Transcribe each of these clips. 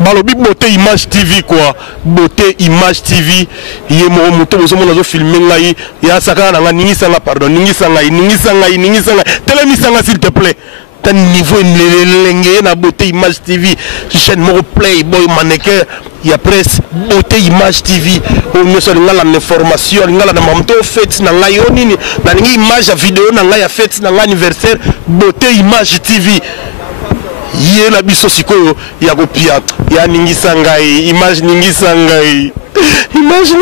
balobi beauté image TV quoi, beauté image TV. Yé mo moto bozo mo nazo filmer ngai ya saka na nga ningisa nga pardon ningisa nga télémisa nga s'il te plaît. Tan niveau l'engé na beauté image TV chaîne mo Playboy mannequin ya presse beauté image TV on ne so ngala l'information ngala na mamto fête na ngai onini na ngi image vidéo na ngai ya fête na ngai anniversaire beauté image TV. Yé la biso sikoyo ya kopia ya ningisa ngai image ningisa ngai image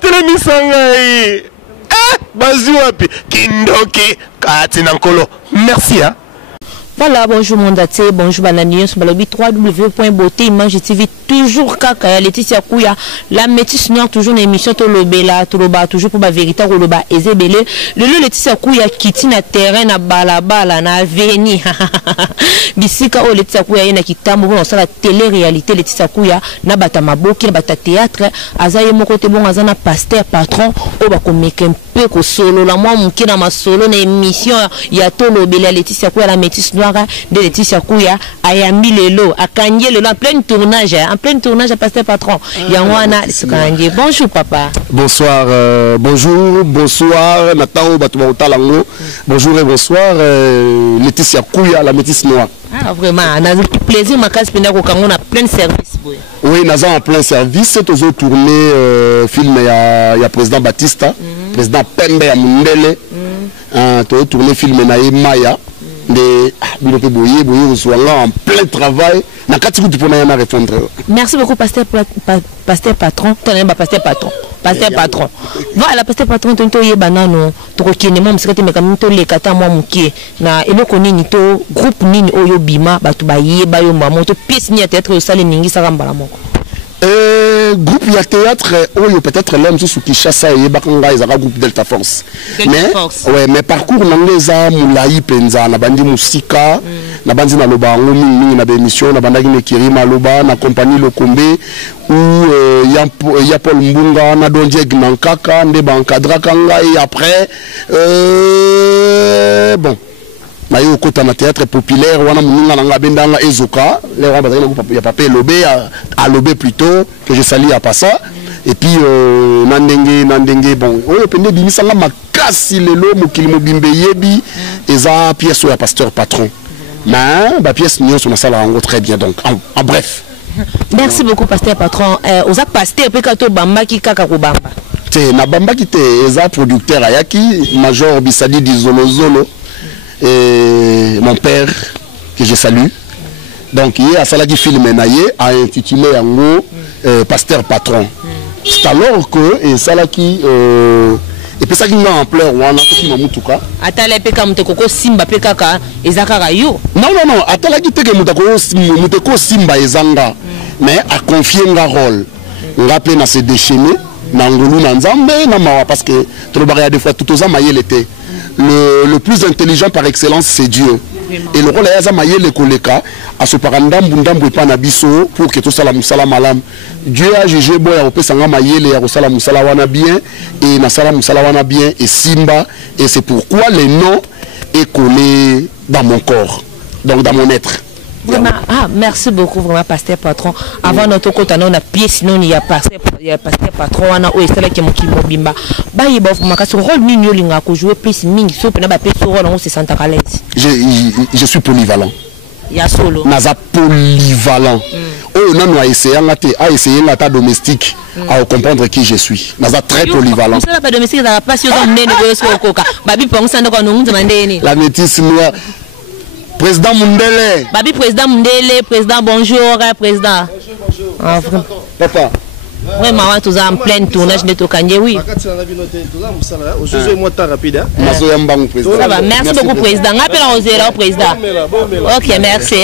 télémisa ngai Bazuapi Kindoki Katina Nkolo. Merci hein. Voilà, bonjour mon date, bonjour Bananion, sur le www.beautéimage TV, toujours Kaka, Laetitia Kouya, la métisse noire, toujours une émission, Tolobela, Toloba, toujours pour ma vérité, Roloba, Ezebele, le lieu Laetitia Kouya, qui tient terrain, na balabala, na veni, Bisika, oh Laetitia Kouya, na kitamo, on sait la télé-réalité, Laetitia Kouya, na batamaboki, na bata théâtre, Azaye Mokote bon, Azana pasteur, patron, oh bah comme peu ko solo, la moi, mon qui na ma solo, na émission, ya Tolobela, Laetitia Kouya, la métisse noire, de Laetitia Kouya ayambi lelo akanye lelo en plein tournage à pasteur patron yangwana sekanje. Bonjour papa. Bonsoir bonsoir Natao Batouba Talango. Bonjour et bonsoir Laetitia Kouya la métisse noire. Ah vraiment na plaisir makas penda ko kango na plein service boy. Oui naza en plein service c'est aux tourner film ya président Batista président Pembe ya Mundele to tourner film na Maya de en plein travail. Merci beaucoup pasteur patron. Pasteur patron. Voilà pasteur patron tonto ye banano to kokene mo msikate mekamito le kata mo mukie na eloko nini to groupe nini oyo bima batu ba ye ba yo mamoto pièce ni théâtre sale ningi sakamba la moko. Groupe ya théâtre oyo peut-être l'homme sous qui chasse et bakanga ezaka groupe Delta Force. Mais parcours nangeza mulai penza na bandi musika na bandi na loba ngomi na émission na bandaki ne Kirima loba na compagnie Lokombe ou ya Paul Mbunga na Dondieg Nankaka nde bankadra kanga et après bon na yo kota na théâtre populaire wana muninga nanga bendanga ezoka les ramba ya papé lobé à lobé plutôt que je salue à Passa et puis nandenge bon oyo pende bimisanga makasi lelo mokili mobimbe yebi eza pièce ya pasteur patron mais ba pièce nyonso na sala rango très bien donc en bref. Merci beaucoup pasteur patron. Oza pasteur pe kato bamba ki kaka ko bamba te na bamba ki te eza producteur ayaki major Bisadi Dizolozolo et mon père que je salue. Donc il y a ça qui filme naie a intitulé yango pasteur patron. C'est alors que et ça là qui et puis ça qui n'a ampleur wana to ki mamutuka atala peka muteko simba peka ka ezaka yo. Non atala ki teke muteko simba ezanga mais a confier un rôle nga pe na se déchaîner na ngolu na nzambe na mawa parce que trop barrière des fois tout aux amayé l'été. Le plus intelligent par excellence c'est Dieu. Et le rôle est à le koleka à ce parandam bundambo pas na biso pour que tout ça la musala malam. Dieu a jugé boya opé sanga mayele ya sala musala wana bien et na sala musala wana bien et simba et c'est pourquoi le nom est collé dans mon corps donc dans mon être. Vraiment, merci beaucoup vraiment pasteur patron. Avant notre côté on a pied sinon il y a pasteur patron on a oesala ki mobimba. Ba yiba makasi rôle nini linga ko jouer plus mingi so pena ba peso rôle on se sent à l'aise. Je suis polyvalent. Ya solo. Naza polyvalent. Oh non a essayé ngata domestique à comprendre qui je suis. Naza très polyvalent. Ça pas domestique ça pas si on nene ko so koka. Babi pongsa ndoko nungu mandeni. La métisse noire. Président Mundele. Babi président Mundele, président bonjour, président. Bonjour. Papa. Vraiment, on est en plein tournage de Tokanye, oui. Ça va, merci beaucoup, président. Appelons aux zéro, président. Ok, merci.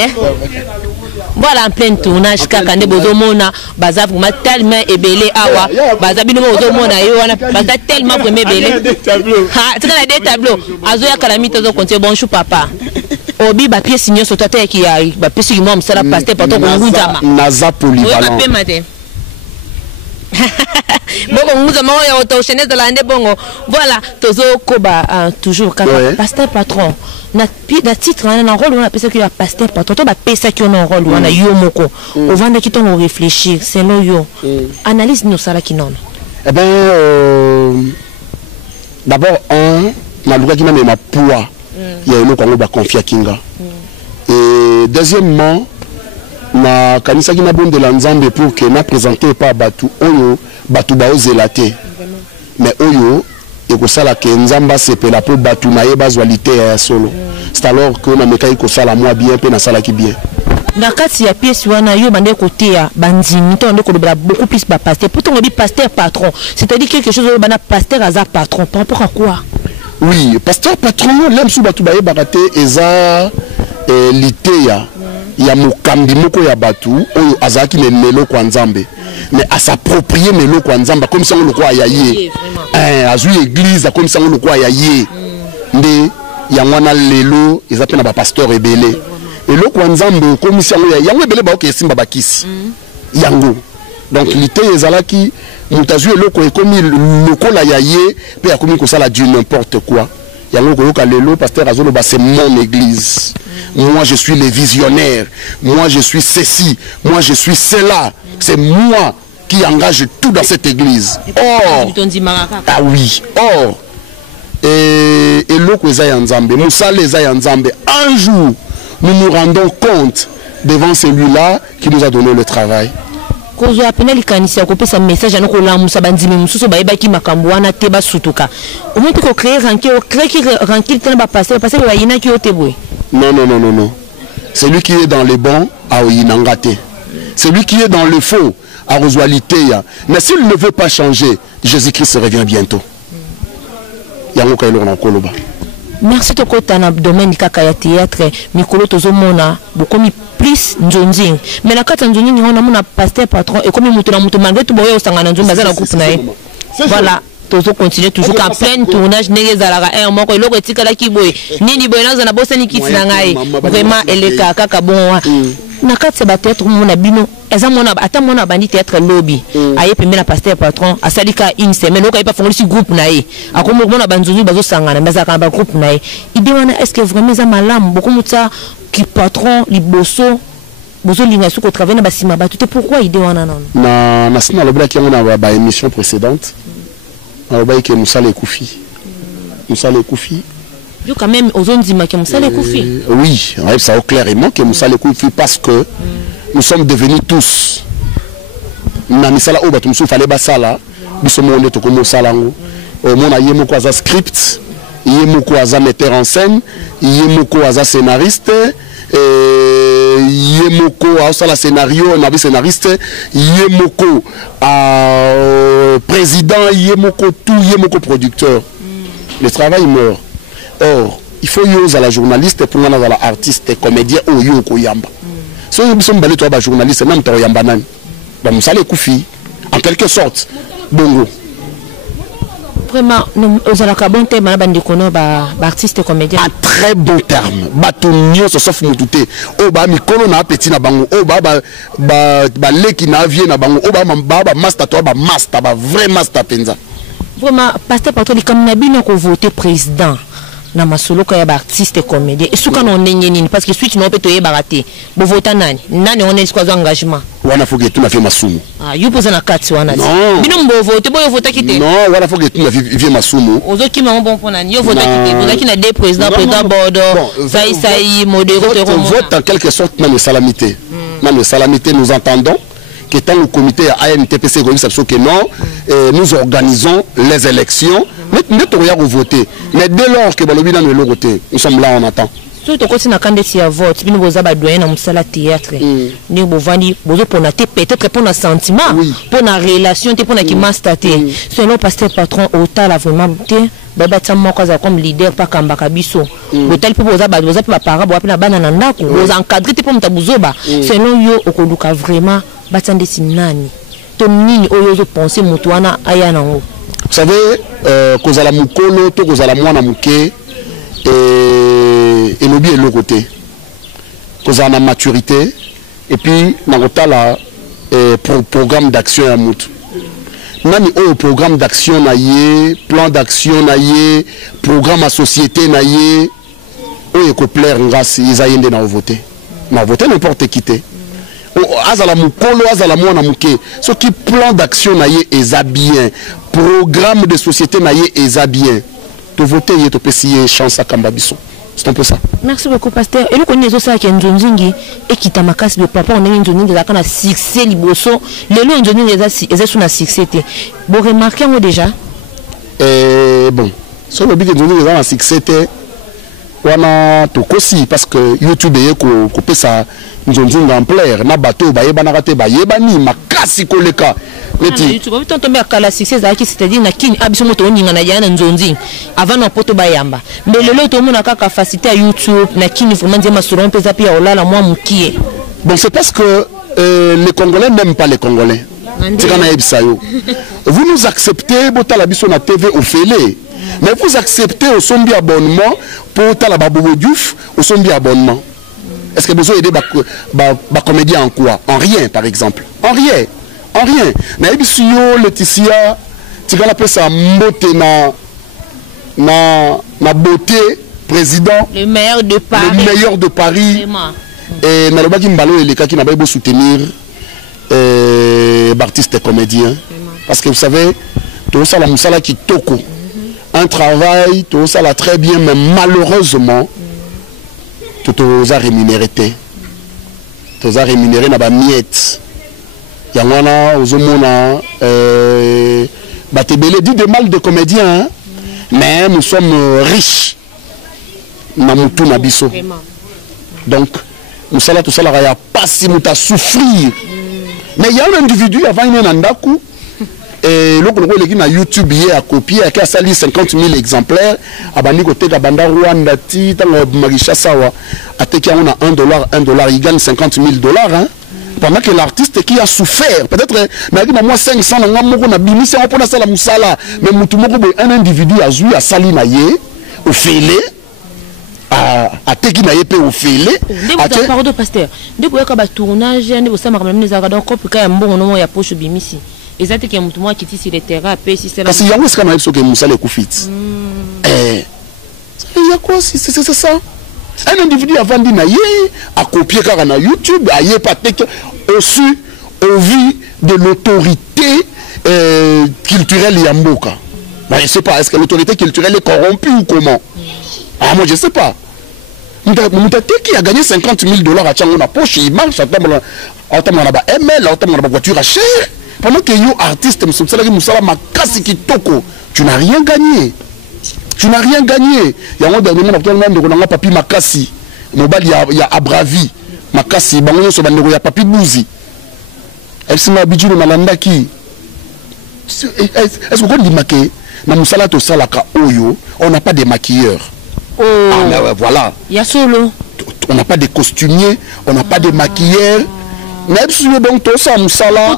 Voilà, en plein tournage, Kakande Bozomona, Baza vraiment tellement ébélé, Awa, Baza Bino Bozomona, Baza tellement vraiment ébélé. Ah, tu as des tableaux. Azoya Kalamito, bonjour, papa. Obi ba pièce signé sur ta tête qui a ba pièce qui mom ça la passer pas ton nguzama naza polyvalent oui matin bon nguzama ya auto chaîne de l'année bon voilà tozo koba toujours quand pasteur patron na titre na rôle on appelle ça que ya pasteur patron to ba pesa qui on a rôle on a yo moko au vendre qui ton réfléchir c'est là yo analyse nous ça là qui non. Eh ben d'abord na luka qui na ma poids il y a une ko ba confier kinga et deuxièmement na kanisa qui na bon de la nzambe pour que na présenter pas batu oyo batu ba ozelaté mais oyo et que ça la que nzamba sepela pour batu na ye bazwalité ya solo c'est alors que na mekai ko sala moi bien pe na sala ki bien na kati ya pièce wana yo bande côté ya bandini to ndo ko beaucoup plus ba pasteur pourtant on dit pasteur patron c'est-à-dire quelque chose bana pasteur azar patron par rapport à quoi? Oui, pasteur patron l'aime sous batu ba yebakate eza liteya ya mokambi moko ya batu oyo azaki le melo kwa nzambe mais à s'approprier melo kwa nzamba comme ça on le croit ya ye azui église comme ça on le croit ya ye nde ya mwana lelo ezapena na ba pasteur ebele elo kwa nzambe comme ça yango ebele ba oke simba bakisi yango donc lité ezalaki mutazui eloko ekomi lokola ya ye pe ya komi ko sala Dieu n'importe quoi yango ko yoka lelo pasteur azolo ba c'est mon église. Moi je suis le visionnaire, moi je suis ceci, moi je suis cela. C'est moi qui engage tout dans cette église. Or, ah oui, or, et l'autre Nzambe, Moussa les Nzambe, un jour nous nous rendons compte devant celui-là qui nous a donné le travail. Quand je appelle les canisiers, on peut faire un message à nous qu'on a moussa bandimi moussa baïba qui m'a camboana teba sutuka. Au moins qu'on crée ranké, on crée qui ranké le temps va passer, passer le yina qui au teboué. Non, non, non, non, non. Celui qui est dans les bons, a oyinangate. Celui qui est dans le faux, a rejoalité. Mais s'il ne veut pas changer, Jésus-Christ revient bientôt. Merci de côté dans le domaine du théâtre, Mikolo Tozomona, beaucoup plus Njonjing. Mais la carte Njonjing, on a mon pasteur patron et comme il m'a malgré tout, au Sangana Njonjing, dans la coupe. Voilà. Toujours continuer toujours qu'en plein tournage n'ezalaka un moko eloko etikala kiboye nini boye nazo na bosani kitina ngai vraiment eleka kaka bon na kati ba théâtre mona bino eza mona ata mona bandi théâtre lobby aye pembe na pasteur patron asalika une semaine oka pas fongoli si groupe na ye akomo mona banzungu bazo sangana mbazaka ba groupe na ye ide wana est-ce que vraiment za malam beaucoup muta qui patron liboso bozo linga suko travailler na basima ba tout pourquoi ide wana non na sina lobla ki ngona ba émission précédente. Que Moussa les Koufi. Moussa les Koufi. Yo quand même aux zones que Moussa les Koufi. Oui, ça est clairement que Moussa les Koufi parce que nous sommes devenus tous. Namisala oba tumsu fallait basala. Biso mo neto ko mosalango. Mon a yemo ko za script, yemo ko za metteur en scène, yemo ko za scénariste. Yemoko à la scénario, on avait scénariste, Yemoko président, Yemoko tout, Yemoko producteur. Le travail meurt. Or, il faut y à la journaliste pour à la artiste, comédien ou yoko yamba. Si nous sommes balés toi journaliste, même toi yamba nan. Donc ça les koufi, en quelque sorte, bongo. Vraiment, nous avons un bon thème, artiste comédien. Un très bon terme. Batonio, sauf Moutouté. Oh, bah, Mikolo na petit na bango. Oh, bah, leki na vie na bango. Oh, bah, master, toi, bah, master, bah, vrai master penza. Vraiment, pasteur Patrick, comme Nabino ko voté président. Na masolo ko ya ba artiste comédien et sous quand on nini parce que suite no peut te baraté bo vota nani on est quoi engagement wana faut que tout na fait masumu you pose na carte wana bino mbo vote boyo vota kité non wana faut que tout na vie masumu ozo ki ma bon pour nani yo vota kité boza ki na deux présidents bordo sai modérateur vote en quelque sorte même salamité même salamité nous entendons que tant le comité ANTPC que non nous organisons les élections mais nous voter mais dès lors que nous sommes là on attend surtout quand on a candidat à vote nous vous avez doyen dans le théâtre nous vous vendez vous pour peut-être pour un sentiment pour une relation pour une qui mastaté selon pasteur patron autant la vraiment baba tamo kaza comme leader pa kambaka biso hotel pour vous avez pas parents vous avez bana na ndako vous encadrer pour mtabuzoba selon yo okoluka vraiment batande sinani to nini oyo penser mutu wana aya nango. Vous savez, kozala mukolo to kozala mwana muke et lobi l'autre côté. Kozala na maturité et puis na programme d'action ya mutu. Nani o programme d'action na ye, plan d'action na ye, programme à société na ye. oyo ko plaire ngasi izayende na voter na voter n'importe qui te azala mukolo azala mwana muke ce qui plan d'action na ye eza bien programme de société na ye eza bien to voter ye to pesiye chance akamba biso. C'est un peu ça. Merci beaucoup, pasteur. Et nous connaissons ça qui est Nzonzingi et qui t'a macasse de papa. On a une Nzonzingi qui a succès liboso. Les lois Nzonzingi ils sont succès. Bon, remarquez moi déjà. Bon, sur le but que Nzonzingi a succès, on a tout aussi parce que YouTube est coupé ça Nzonzingi en plaire. Na bateau ba yeba na rate ba yeba ni makasi koleka. YouTube on tombe à la succès c'est-à-dire na kin abiso moto oninga na yana Nzonzingi avant na poto bayamba. Mais le lot tout le monde a capacité à YouTube na kin vraiment dire masuron pesa pia olala moi mukie. Bon, c'est parce que les Congolais n'aiment pas les Congolais. Vous nous acceptez pour la biso na TV au Félé. Mais vous acceptez au sombi abonnement pour la Babou Diouf au sombi abonnement. Est-ce que vous avez aider les comédiens en quoi? En rien, par exemple. En rien. En rien. Na ebisiyo Laetitia, tu vas l'appeler ça mbote na beauté président. Le meilleur de Paris. Le meilleur de Paris. Vraiment. Et na lobaki mbalo et les cas qui n'a pas beau soutenir artistes et comédiens. Parce que vous savez, tout ça la musala qui toko. Un travail, tout ça là très bien, mais malheureusement, tout ça rémunéré. Tout ça rémunéré n'a pas miette. Yangwana, Ozomona, Batebele dit de mal de comédiens, hein? Mais nous sommes riches. Namutu Nabiso. Donc, nous sommes tout ça là, il n'y a pas si nous à souffrir. Mais il y a un individu avant une nandaku. Et le na YouTube hier a copié a sali 50 000 exemplaires à bandi côté de banda Rwanda ti tango magisha sawa a te qui on a $1 il gagne 50 000 $, hein, pendant que l'artiste qui a souffert peut-être na moi 500 na moko na bimisi on pona sala musala mais mutu moko un individu a joué à sali na ye au félé à te qui na ye pe au félé pardon pasteur de ko ka ba tournage ne bo sama quand même les accords ko ka mbongo no ya poche bimisi. Exact qu'il y a un moi qui dit sur le terrain, c'est parce qu'il y a un ce qu'on a dit que Moussa les couffites. Il y a quoi c'est ça. Un individu avant dit naïe à copier car on a YouTube, aïe pas aussi au vu de l'autorité culturelle Yamboka. Mais je ne sais pas, est-ce que l'autorité culturelle est corrompue ou comment? Ah moi je ne sais pas. Moutate qui a gagné 50 000 $ à Tchango na poche, il marche à ML, à la voiture à cher. Pendant que yo artiste tu n'as rien gagné. Tu n'as rien gagné. Il y a un dernier de Papi Makassi. Il y a Abravi. Makassi. Il y a Papi Bouzi. Elle s'est habituée à Malandaki. Est-ce qu'on dit maquillé? On n'a pas de maquilleurs. Oh. Ah, mais ouais, voilà. Il y a solo. On n'a pas de costumiers. On n'a pas de maquilleurs. Même si donc tout ça musala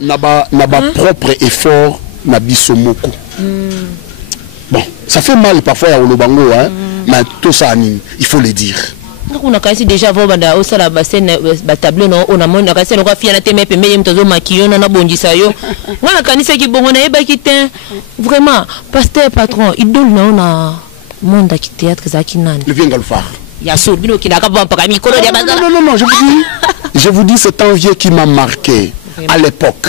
n'a pas propre effort na bisomoko. Bon, ça fait mal parfois à Olobango, hein, mais tout ça il faut le dire. On a cassé déjà avant au sala bassin tableau non on a mon cassé le fia na teme pe meye mtozo makiyo na bondisa yo. Wana kanisa ki bongo na eba kitin. Vraiment, pasteur patron, idole na monde qui théâtre za kinani. Le Viengalfar. Ya so bino ki nakaba mpaka mikolo ya bazala. Non, je vous dis c'est un vieux qui m'a marqué à l'époque.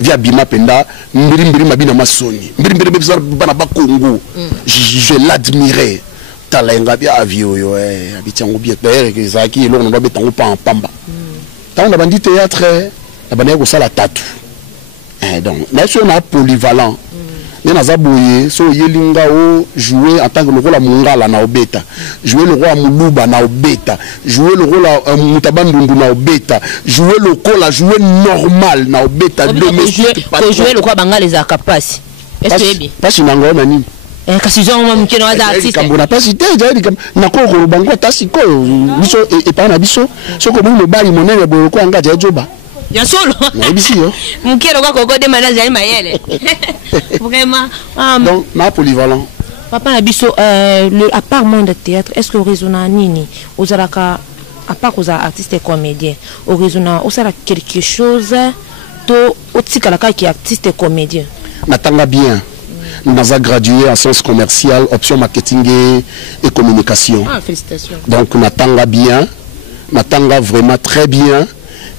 Via Bima Penda, Mbiri Mabina Masoni, Mbiri Bana Bakongo. Je l'admirais. Talenga bia avio yo habitiango bien d'ailleurs que ça qui l'on va mettre en pamba. Tant on a bandit théâtre, la bannière au sala tatou. Donc là on a polyvalent. Il y a Zaboye, so yelinga o jouer en tant que le rôle à Mungala na obeta, jouer le rôle à Muluba na obeta, jouer le rôle à Mutabandundu na obeta, jouer le rôle à jouer normal na obeta, domestique. Jouer le rôle à Bangala les acapasi. Est-ce que bien? Pas si n'ango nani. Kasi zo mo mkeno wa artiste. Kambo na pas cité, j'ai dit na ko ko bango tasiko, biso et pas na biso, so ko mo bali monene bo ko anga joba. Bien sûr. Mkeno kwa koko de manager ali mayele. Vraiment. Donc, ma polyvalent. Papa Nabiso, à part monde de théâtre, est-ce que au raisonnement nini, aux araka, à part aux artistes et comédiens, au raisonnement, aux araka quelque chose, to au tsikalaka qui artiste et comédien. Natanga bien. Nous avons gradué en sciences commerciales, option marketing et communication. Ah, félicitations. Donc, nous avons bien, nous avons vraiment très bien,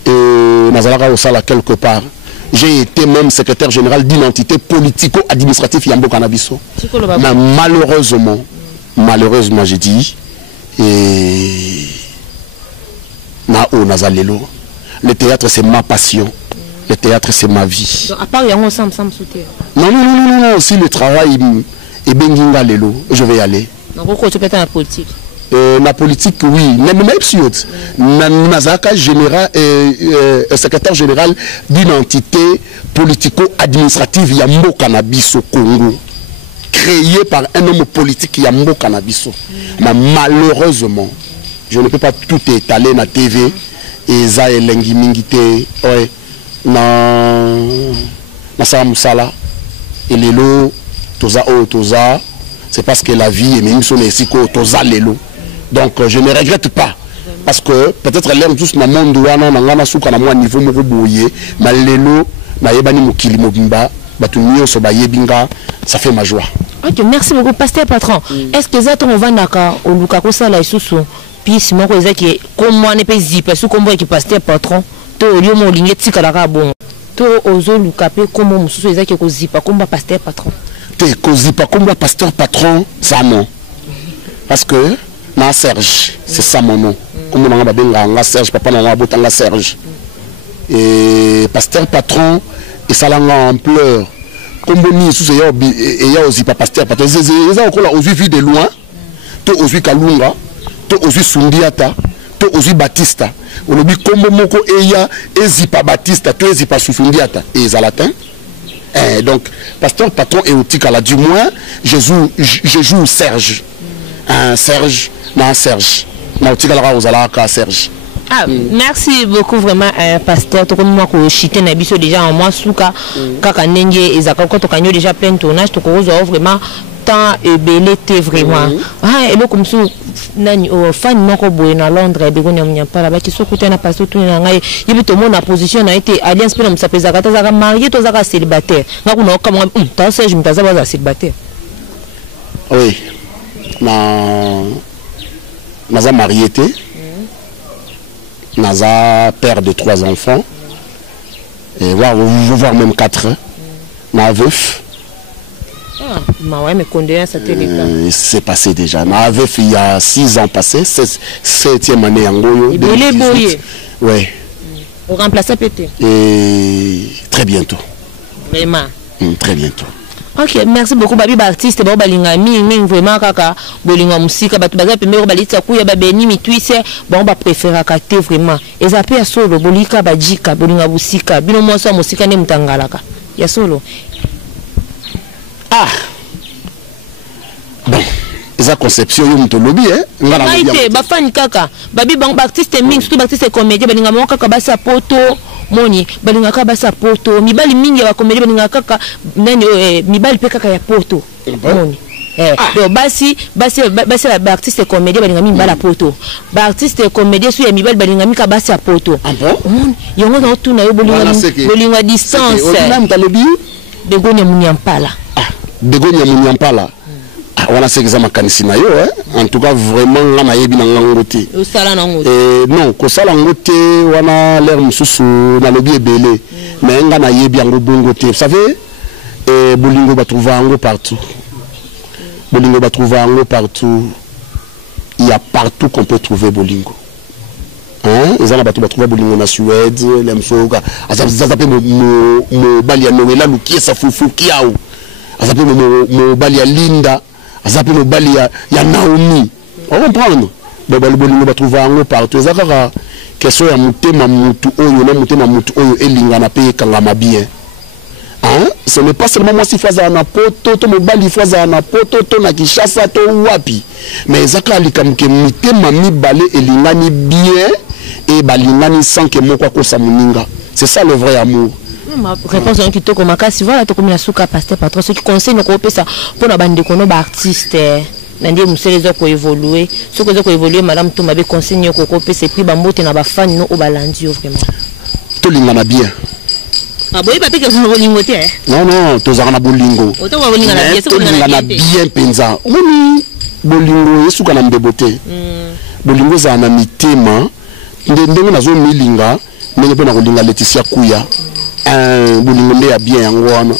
et nous avons aussi quelque part. J'ai été même secrétaire général d'identité politico-administrative Yambo Cannabiso. Mais malheureusement, j'ai dit, et le théâtre c'est ma passion, le théâtre c'est ma vie. Donc, à part Yango Sam Souté. Non, si le travail est bien lelo, je vais y aller. Donc, pourquoi tu peux être en politique? La politique, oui. Nazaka général, secrétaire général d'identité politico-administrative Yambo Cannabis au Congo, créé par un homme politique Yambo Cannabis. Mais malheureusement, je ne peux pas tout étaler na TV et ça est l'engimingité, ouais, na Samusala et lelo toza o toza, c'est parce que la vie est même son esiko toza lelo. Donc je ne regrette pas. Parce que peut-être l'air tous dans le monde où on a souka na moi niveau moko boye, mais lelo na yebani mukili mobimba, batumio so ba yebinga, ça fait ma joie. Ok, merci beaucoup pasteur patron. Est-ce que ça on va naka au lukako sala isusu puis si moko ezaki comment ne peut zipa sous combo qui pasteur patron to olio mo linge tikala ka bon. To ozo lukape comment mususu ezaki ko zipa comba pasteur patron. Te ko zipa comba pasteur patron ça non. Parce que na Serge, c'est ça mon nom. Comme on a benga Serge, papa na botanga Serge. Et pasteur patron et ça l'a en pleurs. Comme boni sous et ya aussi pas pasteur patron. Ils ont encore aux vu de loin. To aux Kalunga, to aux Sundiata, to aux Batista. On obi comme moko eya ezipa Batista, to ezipa Sundiata et Zalatin. Donc pasteur patron et Otikala du moins je joue Serge. Serge, non Serge. Non, tu vas Serge. Ah, merci beaucoup vraiment, pasteur. Tu connais moi que chité na biso déjà en moi souka kaka nenge ezaka quand on a déjà plein de tournage, tu connais vraiment temps et belleté vraiment. Ah, et là comme ça nani fan moko boye na Londres et begonia mnyapa là qui sokuta na pasteur tout na ngai yebi to mona position na été alliance pe na msapeza kata zaka marié to zaka célibataire. Ngakuna kama ta Serge mtaza ba célibataire. Oui. Naza marié, Naza père de 3 enfants, et voir même 4, na veuf. C'est passé déjà. Na veuf il y a 6 ans passé, 7e année en Goyo. Oui. On remplace pété. Et très bientôt. Vraiment. Très bientôt. Ok, merci beaucoup babi artiste ba balinga mingi vraiment kaka bolinga musika batu baza pembe balita kuya ba beni mitwise ba préférer kate vraiment ezape ya solo bolika bajika bolinga musika bino moso musika ne mutangalaka ya solo. Ah bon eza conception yo mutolobi ngana ngite ba fan kaka babi ba artiste mingi surtout artiste comédien balinga mo kaka basa poto moni balinga ka basa poto mibali mingi ba comédien balinga kaka nani mibali pe kaka ya poto moni donc basi ba artiste comédien balinga mingi bala poto ba artiste comédien su ya mibali balinga mika basa poto moni yongo na tuna yo bolinga distance begonia munyampala begonia munyampala. On a ces examens canisina yo en tout cas vraiment ngana yebi na ngoti non ko sala ngoti wana l'air mususu na lobi ebele mais ngana yebi yango bongo te vous savez bolingo ba trouver yango partout il y a partout qu'on peut trouver bolingo ils ont battu trouver bolingo na Suède lemsoka azape mo balia noela lukie sa fufu kiao azape mo balia linda azape no bali ya Naomi on comprendre donc bolingo ba trouver yango partout ezaka question ya mutema mutu oyo na mutema mutu oyo elinga na pe kangama bien ce n'est pas seulement moi si faza na poto to mobali faza na poto to na Kishasa to wapi mais ezaka likamke mutema mibale elingani bien et balingani sans que moko ko sa muninga c'est ça le vrai amour. Ma réponse est qui comme makasi voilà to comme la souka pasteur patron ce qui conseille no ko pesa pour na bande ko no ba artiste nandie muselezo ko évoluer ce que ko évoluer madame to mabe conseil ko pesa puis ba mbote na ba fan no o balandi vraiment to lingana bien Ah bon, il va pas que vous bolingo te. Non non, tozaka na bolingo. Autant va bolingo na bien, c'est na bien penza. Moni bolingo esuka na mbebote. Bolingo za na mitema ndenge nazo milinga ndenge pe na kolinga Laetitia Kuya. Bolingo nde ya bien yango wana.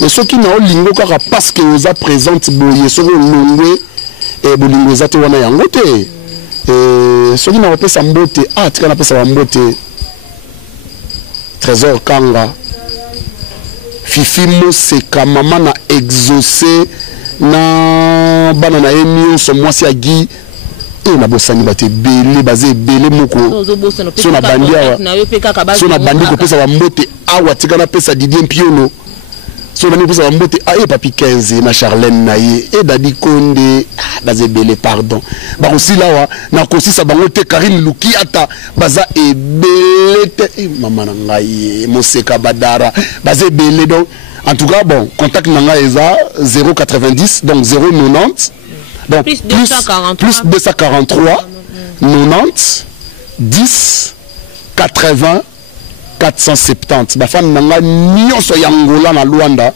Mais soki na olingo kaka parce que oza présente boye soko longwe et bolingo za te wana yango te. Soki na opesa mbote tika na pesa mbote Trésor Kanga Fifi Moseka mama na exaucé na bana na emi so mwasi agi na bosani bate belé basé belé moko so na bandi awa so na bandi ko pesa mbote awa tika na pesa Didier Mpiono so na pesa mbote papi 15 na Charlène na ye et Dadi Konde basé belé pardon ba aussi là na kosi sa bango te Karine Luki ata baza ebelé te mama na ngai Moseka Badara basé belé donc en tout cas bon contact nanga eza 090 donc 090 donc plus 243 90 10 80 470 ba femme nanga nyonso yangola na Luanda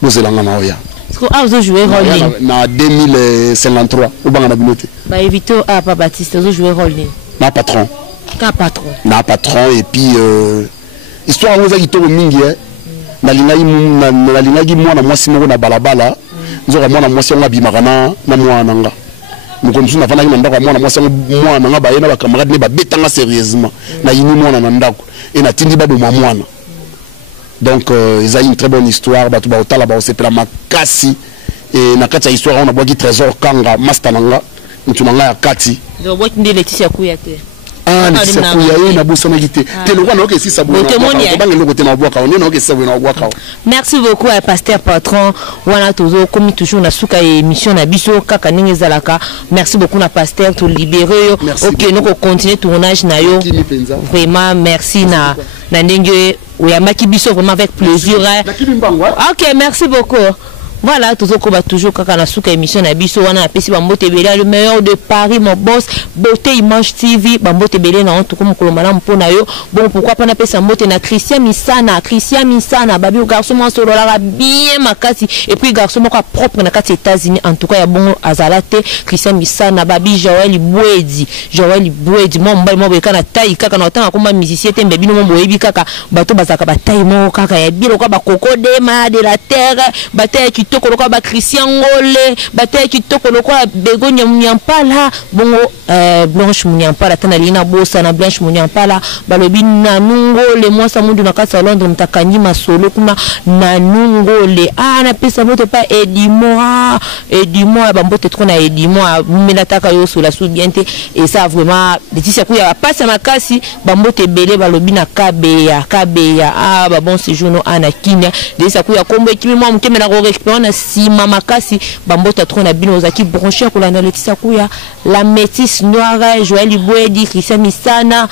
bozelanga na oya vous jouez rôle na 2053 ou banga na binote ba éviter Papa Baptiste vous jouez rôle na patron et puis histoire vous a kitoko mingi na lingaki mwana mwasi moko na balabala nzoka mwana mwasi ngo abimaka na mwana nga mukomsu na fana ki ndako mwana mwasi mwana nga baye na bakamarade ne babetanga sérieusement na yini mwana na ndako et na tindi babo mwana donc ils a une très bonne histoire batu ba otala ba osepela makasi et na kati ya histoire on a boki Trésor Kanga master nanga ntunanga ya kati do boki ndi Laetitia Kuya te Laetitia Kuya na bosana kite te lokwa na okesi sabona bange lokote na bwaka on na okesi sabona na bwaka. Merci beaucoup à pasteur patron wana tozo comme toujours na suka émission na biso kaka ninge zalaka. Merci beaucoup na pasteur to libérer OK nous continuer tournage na yo vraiment merci na ndenge oyamaki biso vraiment avec plaisir. OK merci beaucoup. Voilà, toujours kaka na suka émission na biso wana na pesi bambote belé le meilleur de Paris mon boss Beauté Image TV bambote belé na onto comme kolomala mpona yo bon pourquoi pas na pesa mbote na Christian Misana babi garçon mo solo la bien makasi et puis garçon mo propre na kati États-Unis en tout cas ya bon azalate Christian Misana babi Joël Bouedi mo mbali mo beka na taille kaka na otanga komba musicien te mbebi no mo boyebi kaka bato bazaka ba taille mo kaka ya bilo kwa ba Cocodema de la terre bataille kitoko lokwa ba Christian Ngole bataille kitoko lokwa Begonia Munyampala bongo Blanche Munyampala tana lina bosa na Blanche Munyampala balobi na Nungole mwasa mundu na kasa Londres mtakanyi masolo kuma na Nungole na pesa moto pa Edimo bambote trop na Edimo mena taka yo sur la soubiente et ça vraiment Laetitia Kuya passe makasi bambote belé balobi na Kabeya ba bon séjour no ana kinya Laetitia Kuya kombo ekimi mwa mkeme na on a si mama kasi bambota trop na bino zaki branché ko la Laetitia Kuya la métisse noire Joël Bouedi Christian Misana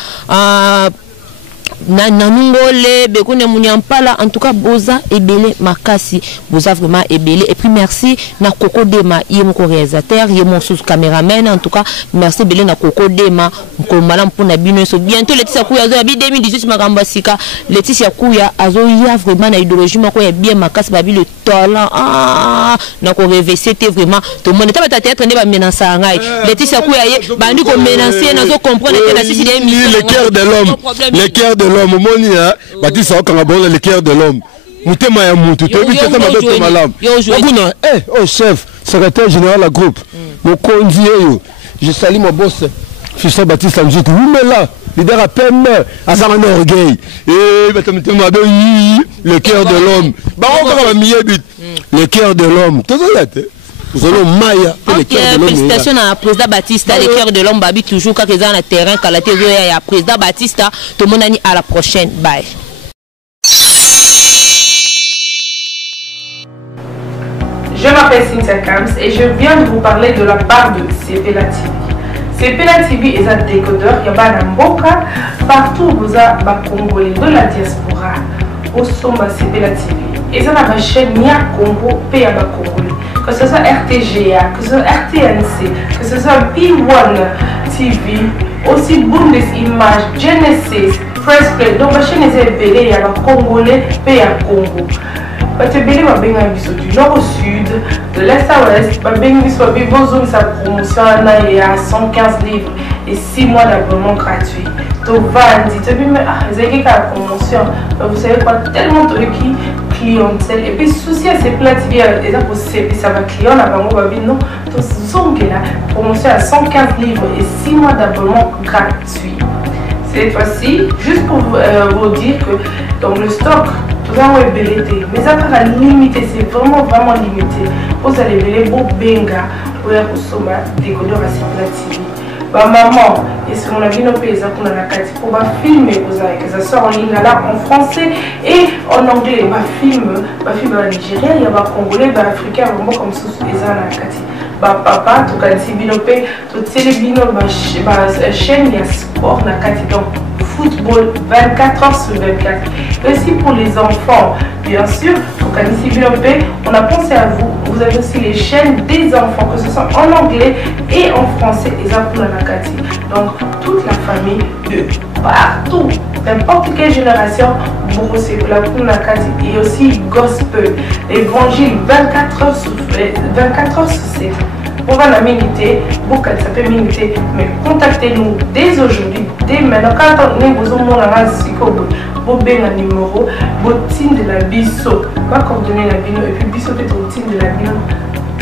na Nungole Bekone Munyampala en tout cas boza ebele makasi boza vraiment ebele et puis merci na Cocodema yé mon réalisateur yé mon sous caméraman en tout cas merci belé na Cocodema ko malam pona bino so bientôt Laetitia Kuya azo bi 2018 makamba sika Laetitia Kuya azo ya vraiment na idéologie mako ya bien makasi babi le talent na ko rêver c'était vraiment tout le monde était peut-être ne ba menacer ngai Laetitia Kuya yé bandi ko menacer na zo comprendre que la sisi des le cœur de l'homme moni Baptiste okanga bon le cœur de l'homme mutema ya mutu to bi tata mabeto malamu okuna chef secrétaire général la groupe mokonzi yo je salue mon boss Fiston Baptiste Amjiki mais là leader à peine azama na orgueil batamutema do le cœur de l'homme ba okanga miye but le cœur de l'homme to zolate Maya, félicitations à président Baptiste, le cœur de l'homme babi toujours quand ils ont le terrain, quand la TV est à président Baptiste, tout le monde a dit à la prochaine. Bye. Je m'appelle Cynthia Kams et je viens de vous parler de la part de Sepela TV. Sepela TV est un décodeur qui a Mboka partout où vous avez Congolais de la diaspora. Au sommet Sepela TV. Et ça a une chaîne Nia Congo, P.A. Congolais. Que ce soit RTGA, que ce soit RTNC, que ce soit B1 TV, aussi Bundes Images, Genesis, press play. Donc, la chaîne est belé, il y a un Congolais, et un Congo. Tu belé ma benga biso du nord au sud, de l'est à l'ouest, ma benga biso besoin sa promotion il y a 115 livres et 6 mois d'abonnement gratuit. Tu vas dire, tu dis mais ah, j'ai la promotion, vous savez quoi, tellement de clientèle et puis souci à ces plats TV et ça va client là bas non, tu zongue là, promotion à 115 livres et 6 mois d'abonnement gratuit. Cette fois-ci, juste pour vous dire que dans le stock, tout ça est belleté, mais ça va limité, c'est vraiment limité. Vous allez belleter beau benga pour consommer décodeur à Sepela TV. Ma maman, et ce qu'on a vu nos pays, ça qu'on a la carte pour filmer, que ça sort en ligne là en français et en anglais. Ma film en Nigeria, il y a un Congolais, un Africain, vraiment comme ça, les gens la carte. Papa, tout cas, si binopé, tout télébino, ma chaîne, il y a sport na carte donc football 24 heures sur 24. Et aussi pour les enfants, bien sûr, tout cas, si binopé, on a pensé à vous. Vous avez aussi les chaînes des enfants, que ce soit en anglais et en français, et ça pour la carte. Donc toute la famille de partout, n'importe quelle génération, vous c'est pour la carte et aussi gospel, évangile 24 heures sur 7. Pour la minute, vous ça peut minute, mais contactez-nous dès aujourd'hui, dès maintenant. Quand on est besoin de vous avez un numéro, vous de la biso, pas coordonner la bino, et puis biso peut être de la bino,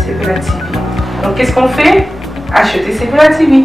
Sepela TV. Donc qu'est-ce qu'on fait? Acheter Sepela TV.